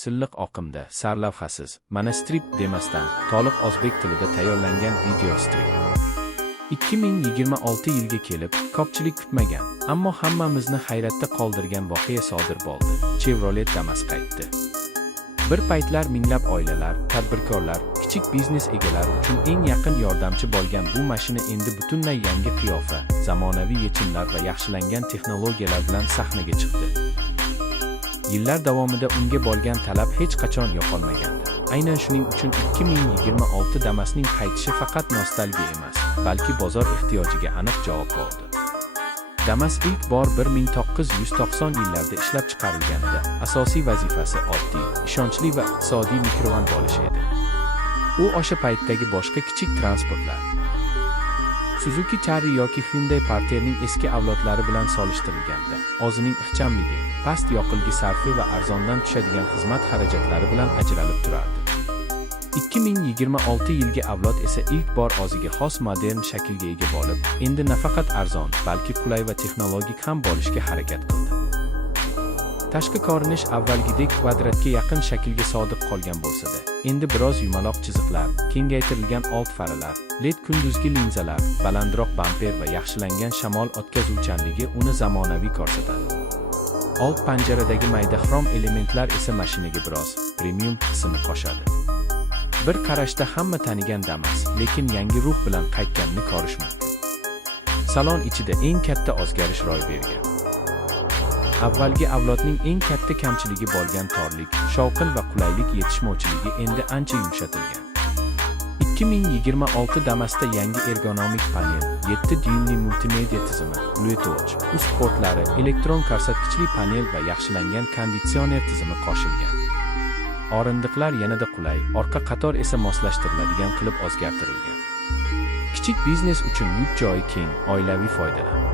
silliq oqimda, sarlavhasiz, mana strip demasdan, to'liq o'zbek tilida tayyorlangan video strip. 2026 yilga kelib, ko'pchilik kutmagan, ammo hammamizni hayratda qoldirgan voqea sodir bo'ldi. Chevrolet Damas qaytdi. Bir paytlar minglab oilalar, tadbirkorlar, kichik biznes egalari uchun eng yaqin yordamchi bo'lgan bu mashina endi butunlay yangi qiyofa, zamonaviy yechimlar va yaxshilangan texnologiyalar bilan sahnaga chiqdi. Yillar davomida unga bo'lgan talab hech qachon yo'qolmagandi. Aynan shuning uchun 2026 Damas'ning qaytishi faqat nostalgiya emas, balki bozor ehtiyojiga aniq javob bo'ldi. Damas ilk bor 1990 yillarda ishlab chiqarilganida asosiy vazifasi oddiy, ishonchli va iqtisodiy mikrovan bo'lish edi. U o'sha paytdagi boshqa kichik transportlar, Suzuki Charry yoki Hyundai Parter'ning eski avlodlari bilan solishtirilganda, o'zining ixchamligi, past yoqilg'i sarfi va arzondan tushadigan xizmat xarajatlari bilan ajralib turardi. 2026 yilgi avlod esa ilk bor o'ziga xos modern shaklga ega bo'lib, endi nafaqat arzon, balki qulay va texnologik ham bo'lishga harakat qildi. Tashqi ko'rinish avvalgidek kvadratga yaqin shaklga sodiq qolgan bo'lsa-da, endi biroz yumaloq chiziqlar, kengaytirilgan old faralar, LED kunduzgi linzalar, balandroq bamper va yaxshilangan shamol o'tkazuvchanligi uni zamonaviy ko'rsatadi. Old panjaradagi mayda xrom elementlar esa mashinaga biroz premium hissini qo'shadi. Bir qarashda hamma tanigan Damas, lekin yangi ruh bilan qaytganini ko'rish mumkin. Salon ichida eng katta o'zgarish ro'y bergan. Avvalgi avlodning eng katta kamchiligi bo'lgan torlik, shovqin va qulaylik yetishmovchiligi endi ancha yumshatilgan. 2026 Damas'da yangi ergonomik panel, 7 dyuymli multimedia tizimi, Bluetooth, ust portlari, elektron ko'rsatkichli panel va yaxshilangan konditsioner tizimi qo'shilgan. O'rindiqlar yanada qulay, orqa qator esa moslashtiriladigan qilib o'zgartirilgan. Kichik biznes uchun yuk joyi keng, oilaviy foydalan.